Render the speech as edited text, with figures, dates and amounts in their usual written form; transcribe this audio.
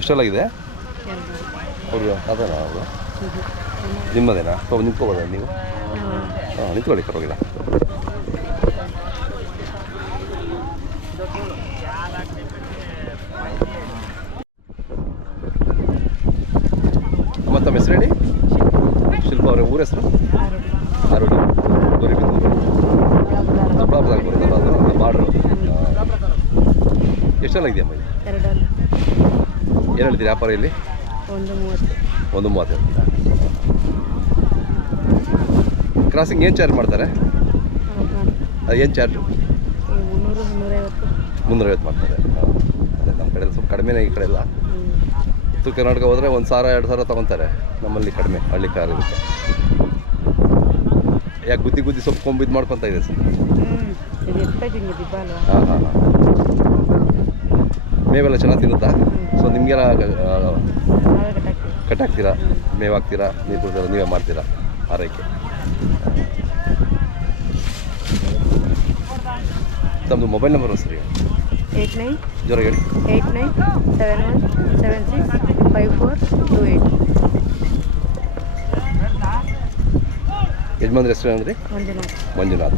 ಎಷ್ಟೆಲ್ಲಾಗಿದೆ ಅವರು ಅದೇನಾ ಅವರು ನಿಮ್ಮದೇನಾ ಅಥವಾ ನಿಂತ್ಕೋಬೋದ ನೀವು ಹಾಂ ನಿಂತ್ಕೊಳ್ಳಿ ಪರವಾಗಿಲ್ಲ ಮತ್ತು ನಮ್ಮ ಹೆಸರು ಹೇಳಿ ಶಿಲ್ಪ ಅವರ ಊರ ಹೆಸರು ಆರೋಡಿ ದೊರಿಬಿದ್ದೂರು ದೊಡ್ಡಬಳ್ಳಾಪುರದಾಗ ಬರುತ್ತಲ್ಲ ಅದು ಬಾರ್ಡ್ರು ಎಷ್ಟೆಲ್ಲ ಇದೆಯಮ್ಮ ಇದು ಏನು ಹೇಳ್ತೀರಿ ವ್ಯಾಪಾರ ಇಲ್ಲಿ 1:30 ಕ್ರಾಸಿಂಗ್ ಏನು ಚಾರ್ಜ್ ಮಾಡ್ತಾರೆ ಅದು ಏನು ಚಾರ್ಜು 350 ಮಾಡ್ತಾರೆ ಅದೇ ನಮ್ಮ ಕಡೆ ಸ್ವಲ್ಪ ಕಡಿಮೆನೇ ಈ ಕಡೆ ಎಲ್ಲ ಉತ್ತರ ಕರ್ನಾಟಕ ಹೋದರೆ 1,000-2,000 ತೊಗೊತಾರೆ ನಮ್ಮಲ್ಲಿ ಕಡಿಮೆ ಹಳ್ಳಿ ಕಾರ್ ಇರುತ್ತೆ ಯಾಕೆ ಗುದ್ದಿ ಸ್ವಲ್ಪ ಕೊಂಬು ಇದು ಮಾಡ್ಕೊತ ಇದೆ ಸರ್ ಹಾಂ ಹಾಂ ಹಾಂ ಮೇವೆಲ್ಲ ಚೆನ್ನಾಗಿ ತಿನ್ನುತ್ತಾ ಸೊ ನಿಮಗೆಲ್ಲ ಕಟ್ಟಾಕ್ತೀರಾ ಮೇವು ಹಾಕ್ತೀರಾ ನೀರು ಕೊಡ್ತೀರಾ ನೀವೇ ಮಾಡ್ತೀರಾ ಆರೈಕೆ ತಮ್ಮದು ಮೊಬೈಲ್ ನಂಬರು ಸರಿ 89 ಜೋರಾಗಿ ಹೇಳಿ 8971765428 ಯಜಮಾನ್ರ ಹೆಸರು ಏನಂದ್ರಿ ಮಂಜುನಾಥ್ ಮಂಜುನಾಥ್